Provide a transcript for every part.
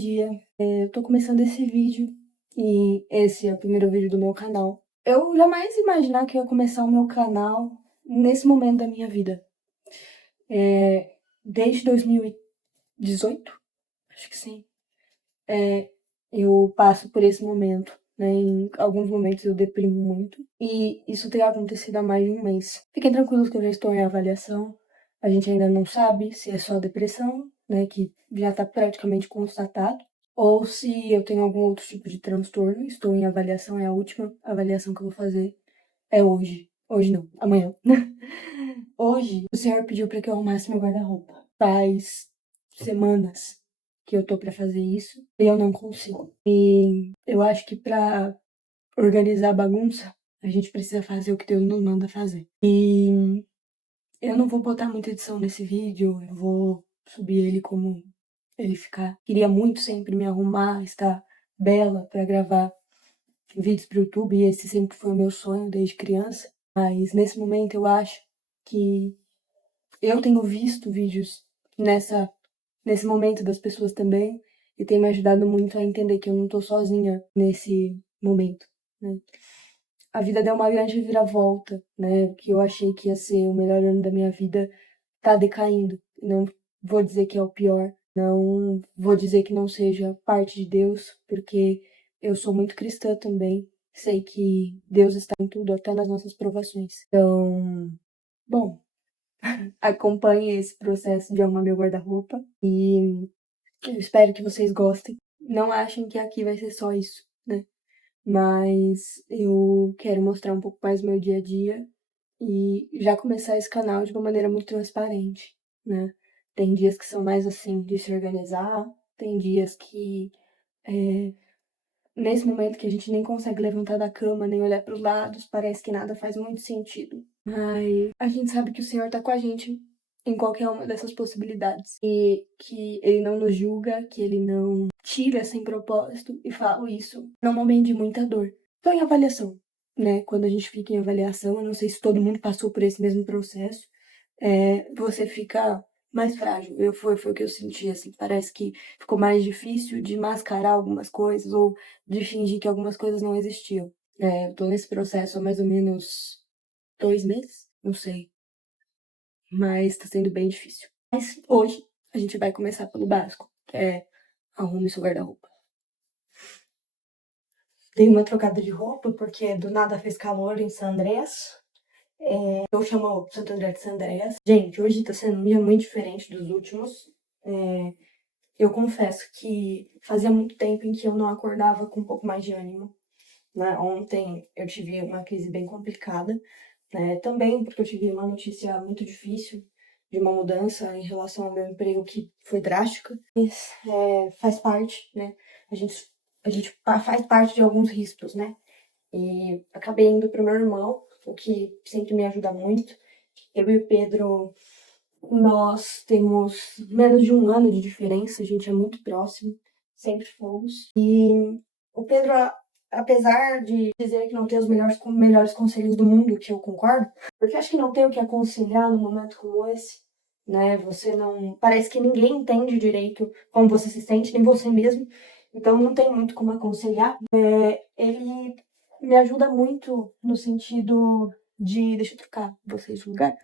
dia. Eu tô começando esse vídeo e esse é o primeiro vídeo do meu canal. Eu jamais ia imaginar que eu ia começar o meu canal nesse momento da minha vida. Desde 2018, acho que sim, eu passo por esse momento, né? Em alguns momentos eu deprimo muito e isso tem acontecido há mais de um mês. Fiquem tranquilos que eu já estou em avaliação. A gente ainda não sabe se é só depressão, né? Que já está praticamente constatado. Ou se eu tenho algum outro tipo de transtorno. Estou em avaliação, é a última avaliação que eu vou fazer. É hoje. Hoje não, amanhã. Hoje, o senhor pediu para que eu arrumasse meu guarda-roupa. Faz semanas que eu tô para fazer isso e eu não consigo. E eu acho que para organizar a bagunça, a gente precisa fazer o que Deus nos manda fazer. E eu não vou botar muita edição nesse vídeo, eu vou subir ele como ele ficar. Queria muito sempre me arrumar, estar bela para gravar vídeos pro YouTube, e esse sempre foi o meu sonho desde criança. Mas nesse momento eu acho que eu tenho visto vídeos nesse momento das pessoas também, e tem me ajudado muito a entender que eu não tô sozinha nesse momento, né? A vida deu uma grande reviravolta, né? O que eu achei que ia ser o melhor ano da minha vida tá decaindo. Não vou dizer que é o pior, não vou dizer que não seja parte de Deus, porque eu sou muito cristã também. Sei que Deus está em tudo, até nas nossas provações. Então, bom, acompanhe esse processo de arrumar meu guarda-roupa e eu espero que vocês gostem. Não achem que aqui vai ser só isso, né? Mas eu quero mostrar um pouco mais meu dia a dia e já começar esse canal de uma maneira muito transparente, né? Tem dias que são mais assim, de se organizar, tem dias que, nesse momento que a gente nem consegue levantar da cama, nem olhar para os lados, parece que nada faz muito sentido. Mas a gente sabe que o Senhor tá com a gente em qualquer uma dessas possibilidades. E que Ele não nos julga, que Ele não tira sem propósito, e falo isso num momento de muita dor. Tô em avaliação, né? Quando a gente fica em avaliação, eu não sei se todo mundo passou por esse mesmo processo, você fica mais frágil. Foi o que eu senti, assim. Parece que ficou mais difícil de mascarar algumas coisas ou de fingir que algumas coisas não existiam. Eu tô nesse processo há mais ou menos 2 meses, não sei, mas tá sendo bem difícil. Mas hoje a gente vai começar pelo básico, que é arrume seu guarda-roupa. Dei uma trocada de roupa porque do nada fez calor em San Andrés. Eu chamo Santo André de San Andrés. Gente, hoje tá sendo um dia muito diferente dos últimos. Eu confesso que fazia muito tempo em que eu não acordava com um pouco mais de ânimo, né? Ontem eu tive uma crise bem complicada, né? Também porque eu tive uma notícia muito difícil de uma mudança em relação ao meu emprego que foi drástica. Mas faz parte, né? A gente faz parte de alguns riscos, né? E acabei indo pro meu irmão, o que sempre me ajuda muito. Eu e o Pedro, nós temos menos de um ano de diferença, a gente é muito próximo, sempre fomos. E o Pedro, apesar de dizer que não tem os melhores conselhos do mundo, que eu concordo, porque acho que não tem o que aconselhar num momento como esse, né? Você não. Parece que ninguém entende direito como você se sente, nem você mesmo, então não tem muito como aconselhar. Ele me ajuda muito no sentido de. Deixa eu trocar vocês de lugar.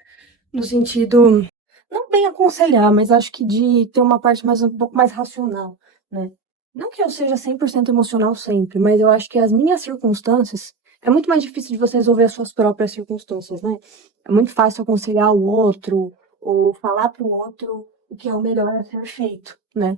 No sentido não bem aconselhar, mas acho que de ter uma parte mais, um pouco mais racional, né? Não que eu seja 100% emocional sempre, mas eu acho que as minhas circunstâncias... É muito mais difícil de você resolver as suas próprias circunstâncias, né? É muito fácil aconselhar o outro, ou falar pro outro o que é o melhor a ser feito, né?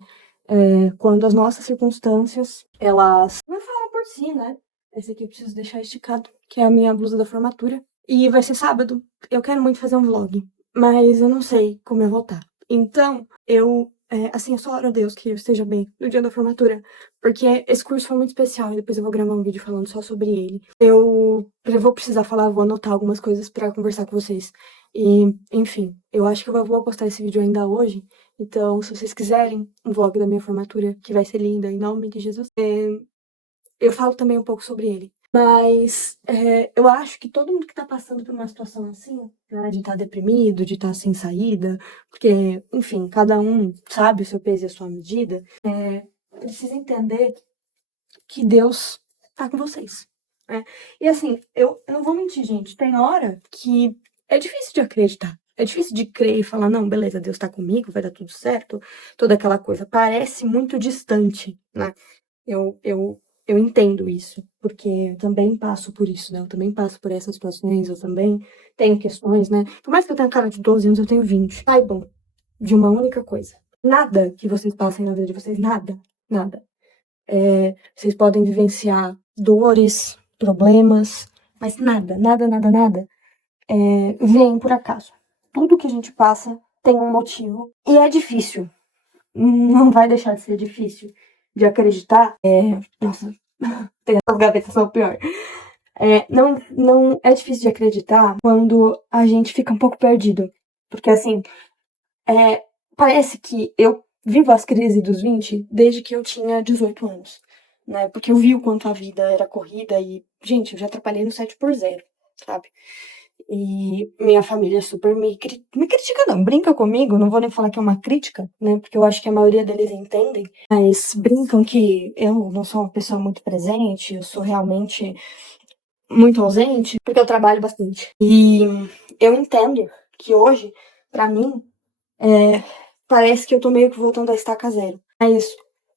Quando as nossas circunstâncias, elas não falam por si, né? Esse aqui eu preciso deixar esticado, que é a minha blusa da formatura. E vai ser sábado. Eu quero muito fazer um vlog, mas eu não sei como eu vou estar. Então, assim, eu só oro a Deus que eu esteja bem no dia da formatura, porque esse curso foi muito especial e depois eu vou gravar um vídeo falando só sobre ele. Eu vou precisar falar, vou anotar algumas coisas pra conversar com vocês. E, enfim, eu acho que eu vou postar esse vídeo ainda hoje, então, se vocês quiserem um vlog da minha formatura, que vai ser linda, em nome de Jesus, eu falo também um pouco sobre ele. Mas eu acho que todo mundo que tá passando por uma situação assim, né, de estar deprimido, de estar sem saída, porque, enfim, cada um sabe o seu peso e a sua medida, precisa entender que Deus tá com vocês, né? E assim, eu não vou mentir, gente, tem hora que é difícil de acreditar. É difícil de crer e falar, não, beleza, Deus tá comigo, vai dar tudo certo, toda aquela coisa. Parece muito distante, né? Eu entendo isso, porque eu também passo por isso, né? Eu também passo por essas situações, eu também tenho questões, né? Por mais que eu tenha cara de 12 anos, eu tenho 20. Saibam de uma única coisa. Nada que vocês passem na vida de vocês, nada, nada. Vocês podem vivenciar dores, problemas, mas nada, nada, nada, nada vem por acaso. Tudo que a gente passa tem um motivo e é difícil. Não vai deixar de ser difícil de acreditar. Nossa, tem as gavetas são pior. Não é difícil de acreditar quando a gente fica um pouco perdido. Porque assim, parece que eu vivo as crises dos 20 desde que eu tinha 18 anos. Né? Porque eu vi o quanto a vida era corrida e, gente, eu já trabalhei no 7x0, sabe? E minha família super me critica, não, brinca comigo, não vou nem falar que é uma crítica, né? Porque eu acho que a maioria deles entendem, mas brincam que eu não sou uma pessoa muito presente, eu sou realmente muito ausente, porque eu trabalho bastante. E eu entendo que hoje, pra mim, parece que eu tô meio que voltando a estaca zero. Mas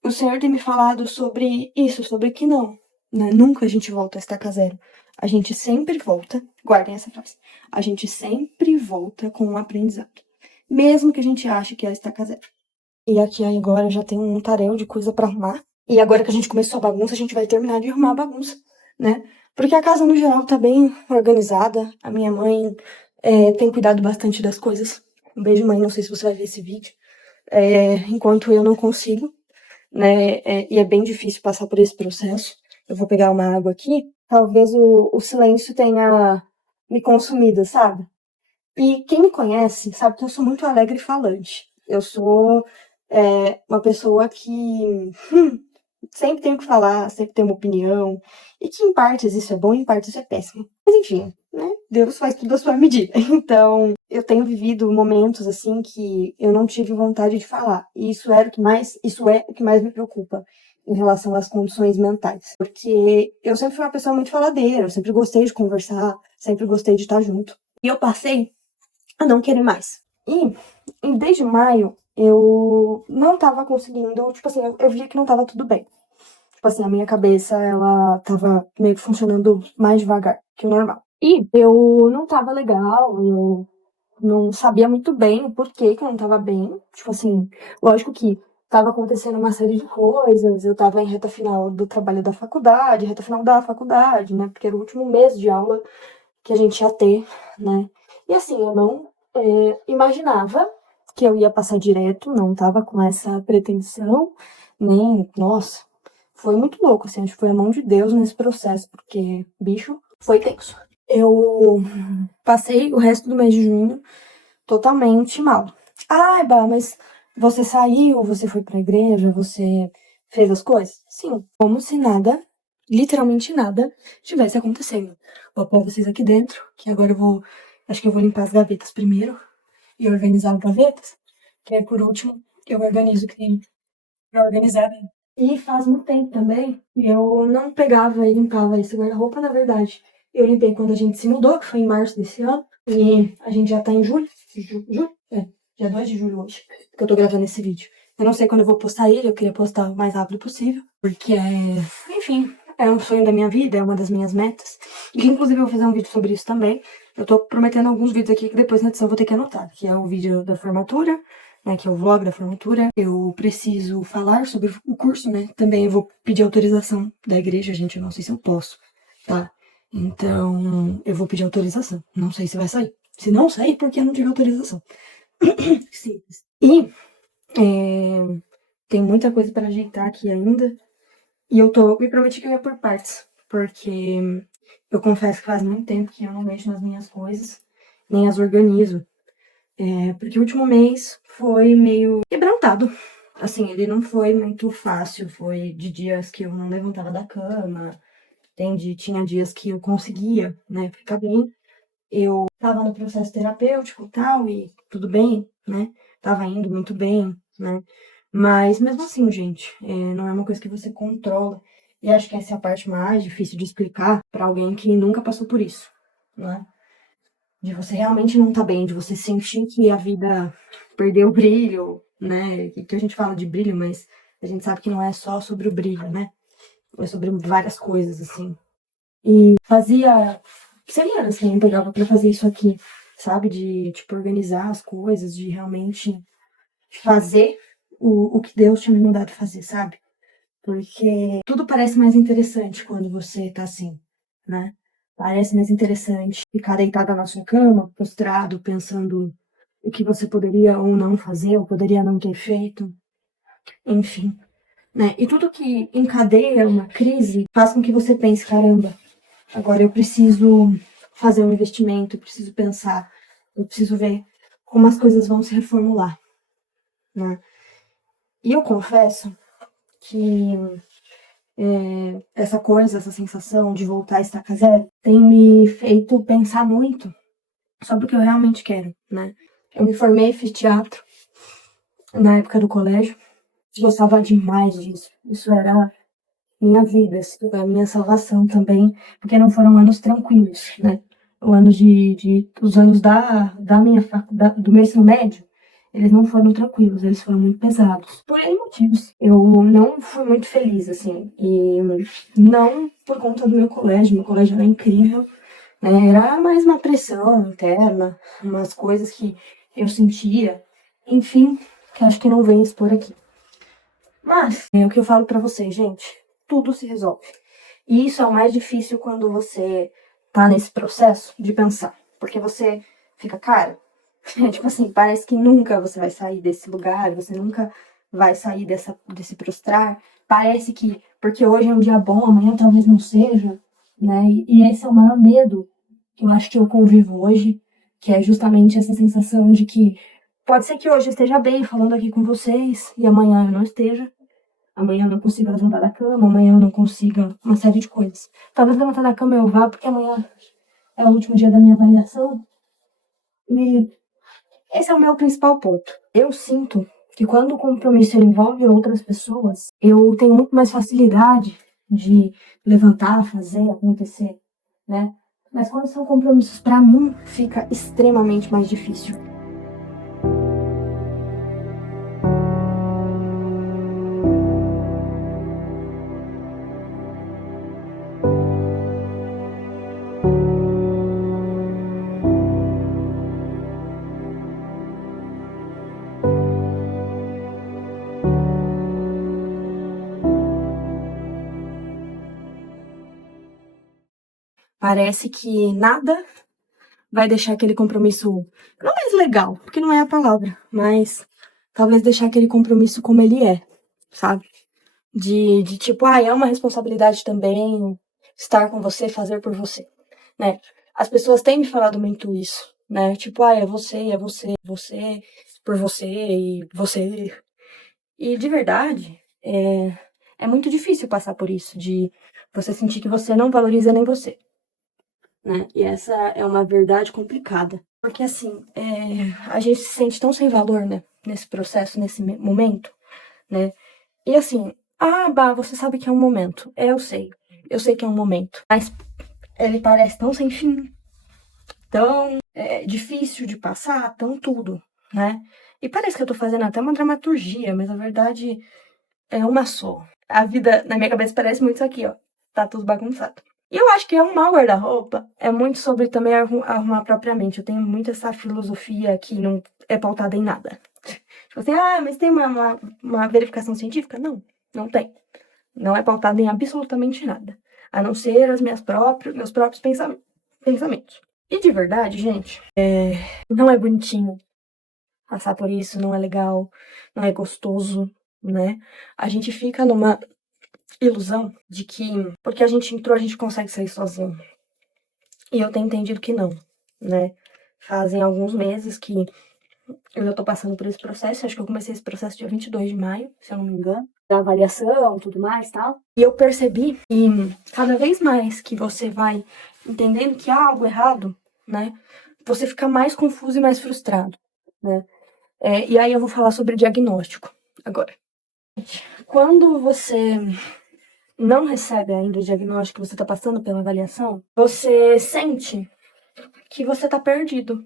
o Senhor tem me falado sobre isso, sobre que não, né? Nunca a gente volta a estaca zero. A gente sempre volta, guardem essa frase, a gente sempre volta com um aprendizado. Mesmo que a gente ache que é a estaca zero. E aqui agora já tem um taréu de coisa pra arrumar. E agora que a gente começou a bagunça, a gente vai terminar de arrumar a bagunça, né? Porque a casa no geral tá bem organizada. A minha mãe tem cuidado bastante das coisas. Um beijo, mãe, não sei se você vai ver esse vídeo. Enquanto eu não consigo, né? E é bem difícil passar por esse processo. Eu vou pegar uma água aqui. Talvez o silêncio tenha me consumido, sabe? E quem me conhece sabe que eu sou muito alegre e falante. Eu sou uma pessoa que sempre tenho que falar, sempre tenho uma opinião. E que em partes isso é bom, em partes isso é péssimo. Mas enfim, né? Deus faz tudo à sua medida. Então, eu tenho vivido momentos assim que eu não tive vontade de falar. E isso é o que mais me preocupa em relação às condições mentais. Porque eu sempre fui uma pessoa muito faladeira, eu sempre gostei de conversar, sempre gostei de estar junto. E eu passei a não querer mais. E desde maio, eu não tava conseguindo, tipo assim, eu via que não tava tudo bem. Tipo assim, a minha cabeça, ela tava meio que funcionando mais devagar que o normal. E eu não tava legal, eu não sabia muito bem o porquê que eu não tava bem. Tipo assim, lógico que tava acontecendo uma série de coisas, eu tava em reta final do trabalho da faculdade, reta final da faculdade, né? Porque era o último mês de aula que a gente ia ter, né? E assim, eu não imaginava que eu ia passar direto, não tava com essa pretensão, nem, nossa, foi muito louco, assim, acho que foi a mão de Deus nesse processo, porque, bicho, foi tenso. Eu passei o resto do mês de junho totalmente mal. Ai, Bah, mas você saiu, você foi pra igreja, você fez as coisas? Sim, como se nada, literalmente nada, estivesse acontecendo. Vou pôr vocês aqui dentro, que agora acho que eu vou limpar as gavetas primeiro e organizar as gavetas, que aí por último eu organizo o que tem pra organizar. E faz muito tempo também, eu não pegava e limpava esse guarda-roupa, na verdade. Eu limpei quando a gente se mudou, que foi em março desse ano, e a gente já tá em julho. Julho? Dia 2 de julho hoje, que eu tô gravando esse vídeo. Eu não sei quando eu vou postar ele, eu queria postar o mais rápido possível, porque enfim, é um sonho da minha vida, é uma das minhas metas. E inclusive eu vou fazer um vídeo sobre isso também. Eu tô prometendo alguns vídeos aqui que depois na edição eu vou ter que anotar, que é o vídeo da formatura, né, que é o vlog da formatura. Eu preciso falar sobre o curso, né? Também eu vou pedir autorização da igreja, gente, eu não sei se eu posso, tá? Então, eu vou pedir autorização. Não sei se vai sair. Se não sair, porque eu não tive autorização. Simples. E tem muita coisa para ajeitar aqui ainda. E eu me prometi que eu ia por partes. Porque eu confesso que faz muito tempo que eu não mexo nas minhas coisas, nem as organizo. Porque o último mês foi meio quebrantado. Assim, ele não foi muito fácil. Foi de dias que eu não levantava da cama. Tinha dias que eu conseguia, né, ficar bem. Eu tava no processo terapêutico e tal, e tudo bem, né? Tava indo muito bem, né? Mas mesmo assim, gente, não é uma coisa que você controla. E acho que essa é a parte mais difícil de explicar pra alguém que nunca passou por isso, né? De você realmente não tá bem, de você sentir que a vida perdeu o brilho, né? Que a gente fala de brilho, mas a gente sabe que não é só sobre o brilho, né? É sobre várias coisas, assim. E fazia semanas que eu não pegava pra fazer isso aqui, sabe? De, tipo, organizar as coisas, de realmente fazer o que Deus tinha me mandado fazer, sabe? Porque tudo parece mais interessante quando você tá assim, né? Parece mais interessante ficar deitada na sua cama, prostrado, pensando o que você poderia ou não fazer, ou poderia não ter feito, enfim, né? E tudo que encadeia uma crise faz com que você pense, caramba, agora eu preciso fazer um investimento, eu preciso pensar, eu preciso ver como as coisas vão se reformular, né? E eu confesso que essa coisa, essa sensação de voltar a estaca zero, tem me feito pensar muito sobre o que eu realmente quero, né? Eu me formei, fiz teatro na época do colégio, gostava demais disso. Isso era minha vida, isso foi a minha salvação também, porque não foram anos tranquilos, né? O ano os anos da minha faculdade, do meu ensino médio, eles não foram tranquilos, eles foram muito pesados. Por N motivos. Eu não fui muito feliz, assim. E não por conta do meu colégio era incrível, né? Era mais uma pressão interna, umas coisas que eu sentia. Enfim, que acho que não vem expor aqui. Mas, é o que eu falo pra vocês, gente, tudo se resolve. E isso é o mais difícil quando você tá nesse processo de pensar. Porque você fica, cara, tipo assim, parece que nunca você vai sair desse lugar, você nunca vai sair desse prostrar. Parece que, porque hoje é um dia bom, amanhã talvez não seja, né? E esse é o maior medo que eu acho que eu convivo hoje, que é justamente essa sensação de que pode ser que hoje eu esteja bem falando aqui com vocês e amanhã eu não esteja. Amanhã eu não consiga levantar da cama, amanhã eu não consiga uma série de coisas. Talvez levantar da cama eu vá, porque amanhã é o último dia da minha avaliação. E esse é o meu principal ponto. Eu sinto que quando o compromisso envolve outras pessoas, eu tenho muito mais facilidade de levantar, fazer, acontecer, né? Mas quando são compromissos pra mim, fica extremamente mais difícil. Parece que nada vai deixar aquele compromisso, não mais legal, porque não é a palavra, mas talvez deixar aquele compromisso como ele é, sabe? De tipo, é uma responsabilidade também estar com você, fazer por você, né? As pessoas têm me falado muito isso, né? Tipo, é você, você, por você e você. E de verdade, é muito difícil passar por isso, de você sentir que você não valoriza nem você, né? E essa é uma verdade complicada. Porque assim, a gente se sente tão sem valor, né? Nesse processo, nesse momento, né? E assim, Bah, você sabe que é um momento. Eu sei. Eu sei que é um momento. Mas ele parece tão sem fim, tão difícil de passar, tão tudo, né? E parece que eu tô fazendo até uma dramaturgia, mas a verdade é uma só. A vida, na minha cabeça, parece muito isso aqui, ó. Tá tudo bagunçado. E eu acho que arrumar o guarda-roupa é muito sobre também arrumar propriamente. Eu tenho muito essa filosofia que não é pautada em nada. Tipo assim, mas tem uma verificação científica? Não, não tem. Não é pautada em absolutamente nada. A não ser meus próprios pensamentos. E de verdade, gente, não é bonitinho passar por isso, não é legal, não é gostoso, né? A gente fica numa ilusão de que porque a gente entrou, a gente consegue sair sozinho. E eu tenho entendido que não, né? Fazem alguns meses que eu já tô passando por esse processo. Acho que eu comecei esse processo dia 22 de maio, se eu não me engano. Da avaliação, tudo mais e tal. E eu percebi que cada vez mais que você vai entendendo que há algo errado, né? Você fica mais confuso e mais frustrado, né? E aí eu vou falar sobre diagnóstico. agora. Quando você não recebe ainda o diagnóstico, você tá passando pela avaliação, você sente que você tá perdido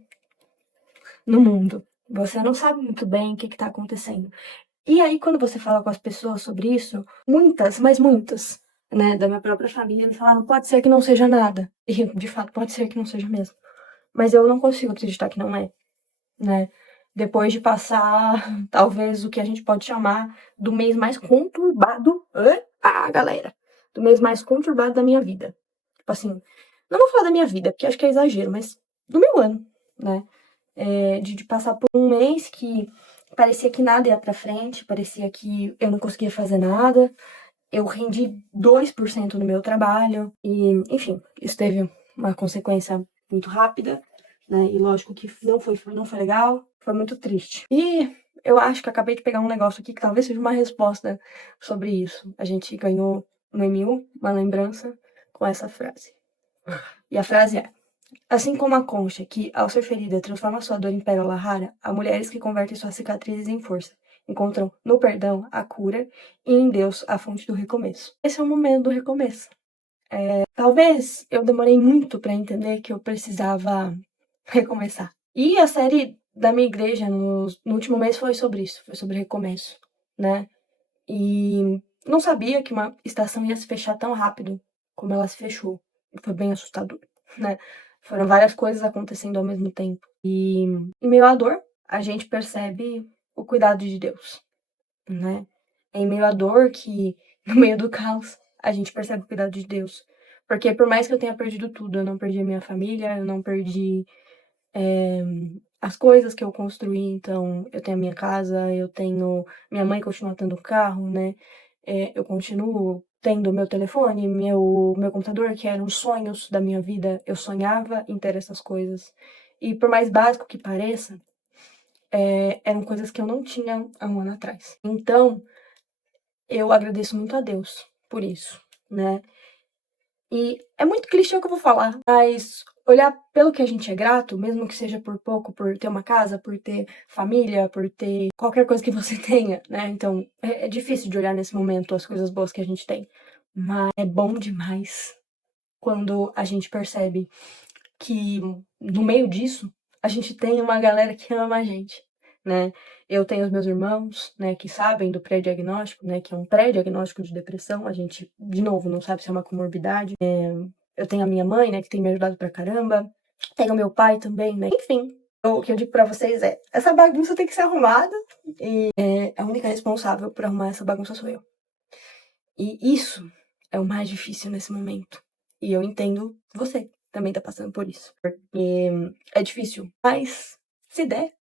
no mundo. Você não sabe muito bem o que tá acontecendo. E aí, quando você fala com as pessoas sobre isso, muitas, mas muitas, né, da minha própria família me falaram, pode ser que não seja nada. E, de fato, pode ser que não seja mesmo. Mas eu não consigo acreditar que não é, né? Depois de passar, talvez, o que a gente pode chamar do mês mais conturbado, galera, do mês mais conturbado da minha vida. Tipo assim, não vou falar da minha vida, porque acho que é exagero, mas do meu ano, né? De passar por um mês que parecia que nada ia pra frente, parecia que eu não conseguia fazer nada, eu rendi 2% no meu trabalho, e, enfim, isso teve uma consequência muito rápida, né? E lógico que não foi legal, foi muito triste. E eu acho que acabei de pegar um negócio aqui que talvez seja uma resposta sobre isso. A gente ganhou no Emil uma lembrança com essa frase. E a frase é: assim como a concha, que, ao ser ferida, transforma sua dor em pérola rara, há mulheres que convertem suas cicatrizes em força. Encontram no perdão a cura e em Deus a fonte do recomeço. Esse é o momento do recomeço. Talvez eu demorei muito para entender que eu precisava recomeçar. E a série da minha igreja no último mês foi sobre isso, foi sobre recomeço, né? E não sabia que uma estação ia se fechar tão rápido como ela se fechou. Foi bem assustador, né? Foram várias coisas acontecendo ao mesmo tempo. E em meio à dor, a gente percebe o cuidado de Deus, né? É em meio à dor que, no meio do caos, a gente percebe o cuidado de Deus. Porque por mais que eu tenha perdido tudo, eu não perdi a minha família, eu não perdi as coisas que eu construí. Então, eu tenho a minha casa, eu tenho. Minha mãe continua tendo carro, né? Eu continuo tendo meu telefone, meu computador, que eram os sonhos da minha vida. Eu sonhava em ter essas coisas. E por mais básico que pareça, eram coisas que eu não tinha há um ano atrás. Então, eu agradeço muito a Deus por isso, né? E é muito clichê o que eu vou falar, mas olhar pelo que a gente é grato, mesmo que seja por pouco, por ter uma casa, por ter família, por ter qualquer coisa que você tenha, né? Então, é difícil de olhar nesse momento as coisas boas que a gente tem. Mas é bom demais quando a gente percebe que no meio disso a gente tem uma galera que ama a gente, né? Eu tenho os meus irmãos, né, que sabem do pré-diagnóstico, né, que é um pré-diagnóstico de depressão. A gente, de novo, não sabe se é uma comorbidade. Eu tenho a minha mãe, né, que tem me ajudado pra caramba. Tenho o meu pai também, né? Enfim, o que eu digo pra vocês é: essa bagunça tem que ser arrumada e a única responsável por arrumar essa bagunça sou eu. E isso é o mais difícil nesse momento. E eu entendo você também tá passando por isso. Porque é difícil. Mas se der,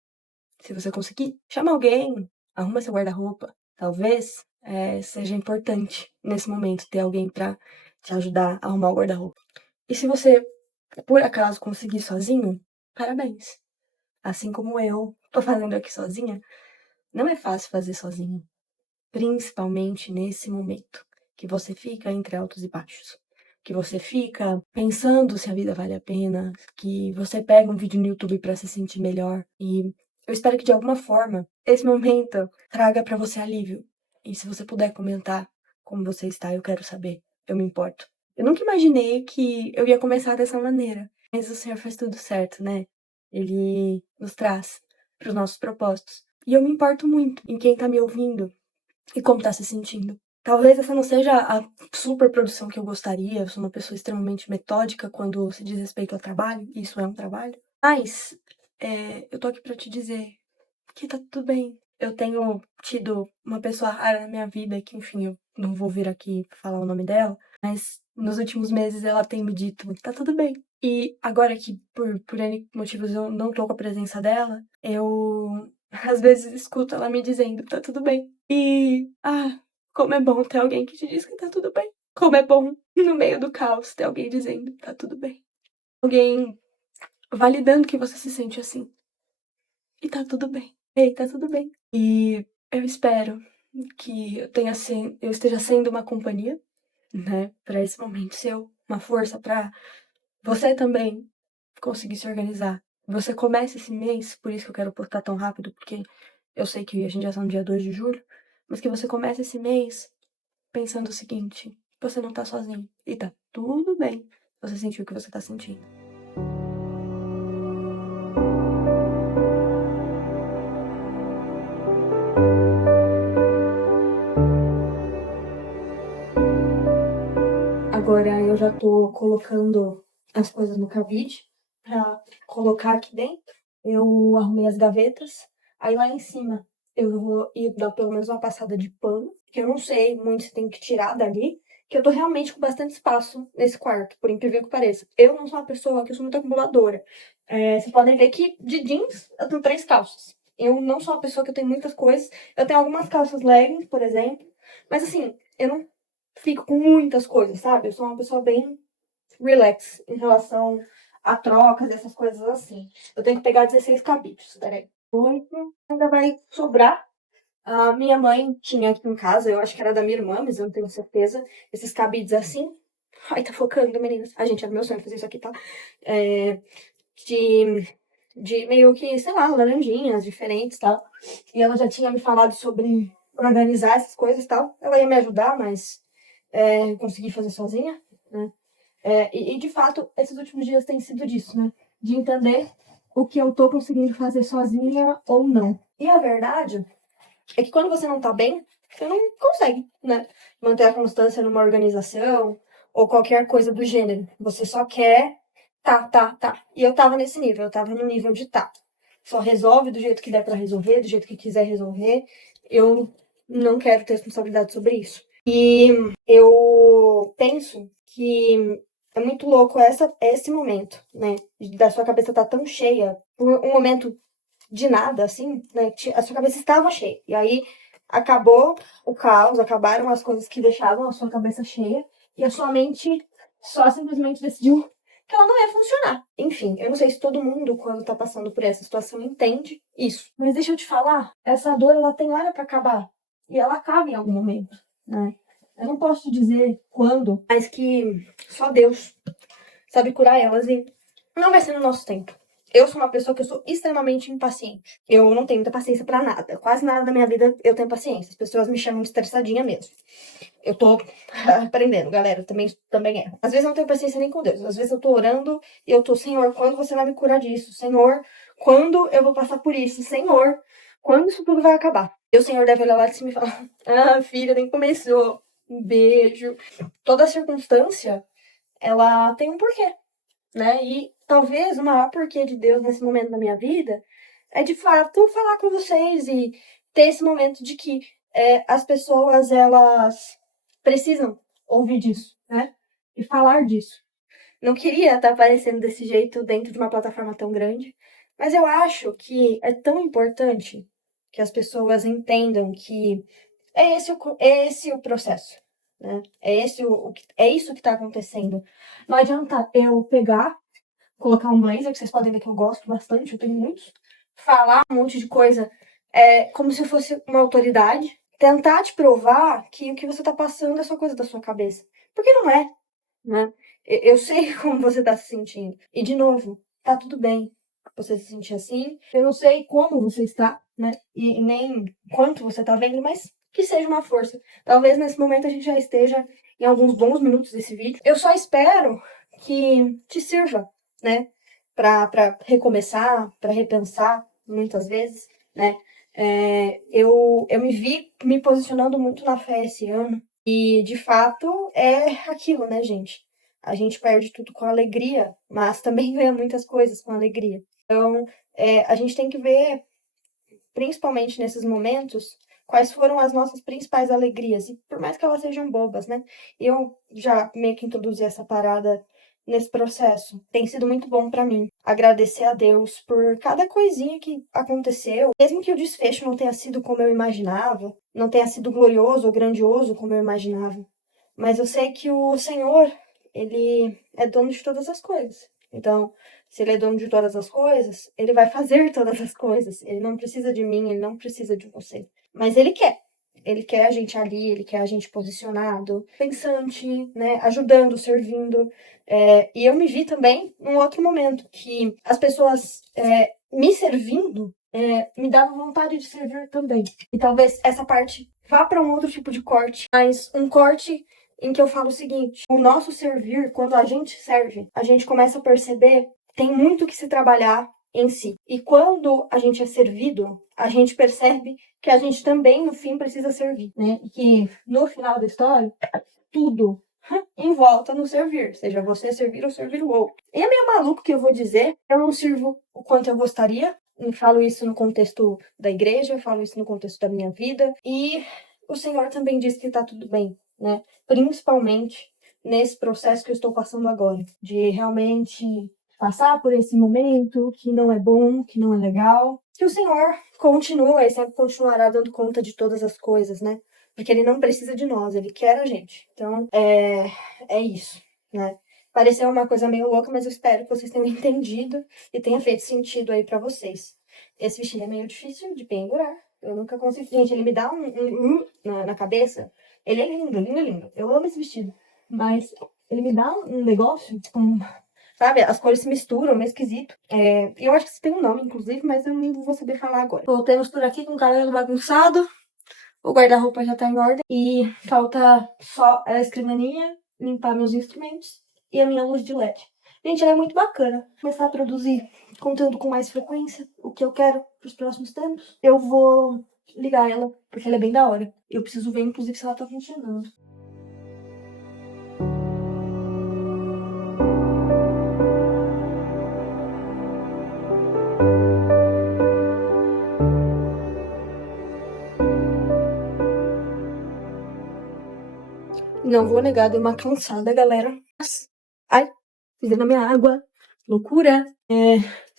se você conseguir, chama alguém, arruma seu guarda-roupa. Talvez seja importante nesse momento ter alguém pra te ajudar a arrumar o guarda-roupa. E se você, por acaso, conseguir sozinho, parabéns. Assim como eu tô fazendo aqui sozinha, não é fácil fazer sozinho. Principalmente nesse momento, que você fica entre altos e baixos, que você fica pensando se a vida vale a pena, que você pega um vídeo no YouTube para se sentir melhor. E eu espero que de alguma forma esse momento traga para você alívio. E se você puder comentar como você está, eu quero saber. Eu me importo. Eu nunca imaginei que eu ia começar dessa maneira, mas o Senhor faz tudo certo, né? Ele nos traz para os nossos propósitos. E eu me importo muito em quem tá me ouvindo e como tá se sentindo. Talvez essa não seja a super produção que eu gostaria. Eu sou uma pessoa extremamente metódica quando se diz respeito ao trabalho, e isso é um trabalho. Mas eu tô aqui pra te dizer que tá tudo bem. Eu tenho tido uma pessoa rara na minha vida que, enfim, eu não vou vir aqui falar o nome dela, mas nos últimos meses ela tem me dito, tá tudo bem. E agora que por N motivos eu não tô com a presença dela, eu às vezes escuto ela me dizendo, tá tudo bem. E, como é bom ter alguém que te diz que tá tudo bem. Como é bom, no meio do caos, ter alguém dizendo, tá tudo bem. Alguém validando que você se sente assim. E tá tudo bem. Ei, tá tudo bem. E eu espero que eu esteja sendo uma companhia, né, pra esse momento seu, uma força pra você também conseguir se organizar. Você começa esse mês, por isso que eu quero postar tão rápido, porque eu sei que a gente já está no dia 2 de julho, mas que você comece esse mês pensando o seguinte: você não tá sozinho. E tá tudo bem você sentir o que você tá sentindo. Agora eu já tô colocando as coisas no cabide pra colocar aqui dentro. Eu arrumei as gavetas. Aí lá em cima eu vou ir dar pelo menos uma passada de pano, que eu não sei muito se tem que tirar dali, que eu tô realmente com bastante espaço nesse quarto, por incrível que pareça. Eu não sou uma pessoa que eu sou muito acumuladora. Vocês podem ver que de jeans eu tenho 3 calças. Eu não sou uma pessoa que eu tenho muitas coisas. Eu tenho algumas calças leggings, por exemplo. Mas assim, eu não fico com muitas coisas, sabe? Eu sou uma pessoa bem relax em relação a trocas, essas coisas assim. Eu tenho que pegar 16 cabides, peraí. 8 ainda vai sobrar. A minha mãe tinha aqui em casa, eu acho que era da minha irmã, mas eu não tenho certeza. Esses cabides assim. Ai, tá focando, meninas. A gente, era meu sonho fazer isso aqui, tá? É, de, de meio que, sei lá, laranjinhas diferentes e tal. E ela já tinha me falado sobre organizar essas coisas e tal. Ela ia me ajudar, mas consegui fazer sozinha, né? E de fato, esses últimos dias têm sido disso, né? De entender o que eu tô conseguindo fazer sozinha ou não. E a verdade é que quando você não tá bem, você não consegue, né? Manter a constância numa organização ou qualquer coisa do gênero. Você só quer tá. E eu tava nesse nível, eu tava no nível de tá. Só resolve do jeito que der pra resolver, do jeito que quiser resolver. Eu não quero ter responsabilidade sobre isso. E eu penso que é muito louco esse momento, né? Da sua cabeça tá tão cheia por um momento de nada, assim, né? A sua cabeça estava cheia. E aí acabou o caos, acabaram as coisas que deixavam a sua cabeça cheia. E a sua mente só simplesmente decidiu que ela não ia funcionar. Enfim, eu não sei se todo mundo, quando tá passando por essa situação, entende isso. Mas deixa eu te falar, essa dor, ela tem hora pra acabar. E ela acaba em algum momento, né? Eu não posso te dizer quando, mas que só Deus sabe curar elas e não vai ser no nosso tempo. Eu sou uma pessoa que eu sou extremamente impaciente. Eu não tenho muita paciência pra nada. Quase nada da minha vida eu tenho paciência. As pessoas me chamam de estressadinha mesmo. Eu tô aprendendo, galera. Também é. Às vezes eu não tenho paciência nem com Deus. Às vezes eu tô orando e eu tô, Senhor, quando você vai me curar disso? Senhor, quando eu vou passar por isso? Senhor, quando isso tudo vai acabar? E o Senhor deve olhar lá de cima e falar: ah, filha, nem começou. Um beijo. Toda circunstância, ela tem um porquê, né? E talvez o maior porquê de Deus nesse momento da minha vida é de fato falar com vocês e ter esse momento de que as pessoas elas precisam ouvir disso, né? E falar disso. Não queria estar aparecendo desse jeito dentro de uma plataforma tão grande, mas eu acho que é tão importante que as pessoas entendam que é esse o processo, né? É isso que está acontecendo. Não adianta eu pegar, colocar um blazer, que vocês podem ver que eu gosto bastante, eu tenho muitos, falar um monte de coisa como se eu fosse uma autoridade, tentar te provar que o que você tá passando é só coisa da sua cabeça. Porque não é, né? Eu sei como você tá se sentindo. E, de novo, tá tudo bem você se sentir assim. Eu não sei como você está, né? E nem quanto você tá vendo, mas que seja uma força. Talvez nesse momento a gente já esteja em alguns bons minutos desse vídeo. Eu só espero que te sirva, né? Pra recomeçar, pra repensar, muitas vezes, né? Eu me vi me posicionando muito na fé esse ano. E, de fato, é aquilo, né, gente? A gente perde tudo com alegria, mas também ganha muitas coisas com alegria. Então, a gente tem que ver, principalmente nesses momentos, quais foram as nossas principais alegrias. E por mais que elas sejam bobas, né? Eu já meio que introduzi essa parada nesse processo. Tem sido muito bom pra mim agradecer a Deus por cada coisinha que aconteceu, mesmo que o desfecho não tenha sido como eu imaginava, não tenha sido glorioso ou grandioso como eu imaginava. Mas eu sei que o Senhor, ele é dono de todas as coisas. Então, se ele é dono de todas as coisas, ele vai fazer todas as coisas. Ele não precisa de mim, ele não precisa de você. Mas ele quer. Ele quer a gente ali, ele quer a gente posicionado, pensante, né, ajudando, servindo. E eu me vi também num outro momento, que as pessoas me servindo me dava vontade de servir também. E talvez essa parte vá para um outro tipo de corte, mas um corte em que eu falo o seguinte: o nosso servir, quando a gente serve, a gente começa a perceber que tem muito que se trabalhar em si. E quando a gente é servido, a gente percebe que a gente também, no fim, precisa servir, né? E que no final da história, tudo em volta no servir, seja você servir ou servir o outro. E é meio maluco que eu vou dizer, eu não sirvo o quanto eu gostaria, eu falo isso no contexto da igreja, eu falo isso no contexto da minha vida, e o Senhor também diz que tá tudo bem, né? Principalmente nesse processo que eu estou passando agora, de realmente passar por esse momento que não é bom, que não é legal, que o Senhor continua e sempre continuará dando conta de todas as coisas, né? Porque ele não precisa de nós, ele quer a gente. Então, é isso, né? Pareceu uma coisa meio louca, mas eu espero que vocês tenham entendido e tenha feito sentido aí pra vocês. Esse vestido é meio difícil de pendurar. Eu nunca consegui. Gente, ele me dá na cabeça. Ele é lindo, lindo, lindo. Eu amo esse vestido. Mas ele me dá um negócio, tipo, sabe? As cores se misturam, meio esquisito. Eu acho que isso tem um nome, inclusive, mas eu não vou saber falar agora. Voltemos por aqui com o cabelo bagunçado. O guarda-roupa já tá em ordem. E falta só a escrivaninha, limpar meus instrumentos e a minha luz de LED. Gente, ela é muito bacana. Começar a produzir conteúdo com mais frequência, o que eu quero pros próximos tempos. Eu vou ligar ela, porque ela é bem da hora. Eu preciso ver, inclusive, se ela tá funcionando. Não vou negar, deu uma cansada, galera. Ai, fiz na minha água. Loucura.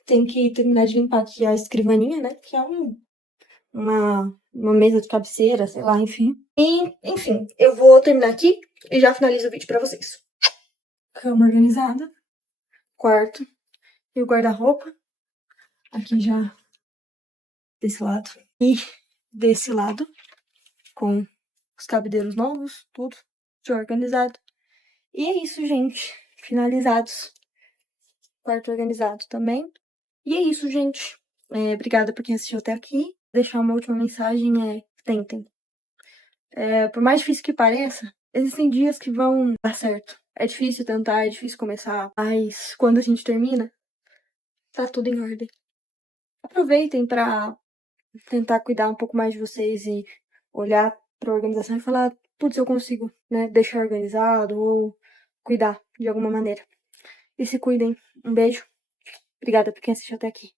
Tem que terminar de limpar aqui a escrivaninha, né? Que é uma mesa de cabeceira, sei lá, enfim. E, enfim, eu vou terminar aqui e já finalizo o vídeo pra vocês. Cama organizada. Quarto. E o guarda-roupa. Aqui já desse lado. E desse lado. Com os cabideiros novos, tudo já organizado. E é isso, gente. Finalizados. Quarto organizado também. E é isso, gente. Obrigada por quem assistiu até aqui. Deixar uma última mensagem tentem. Por mais difícil que pareça, existem dias que vão dar certo. É difícil tentar, é difícil começar, mas quando a gente termina, tá tudo em ordem. Aproveitem pra tentar cuidar um pouco mais de vocês e olhar pra organização e falar, putz, eu consigo, né, deixar organizado ou cuidar de alguma maneira. E se cuidem. Um beijo. Obrigada por quem assistiu até aqui.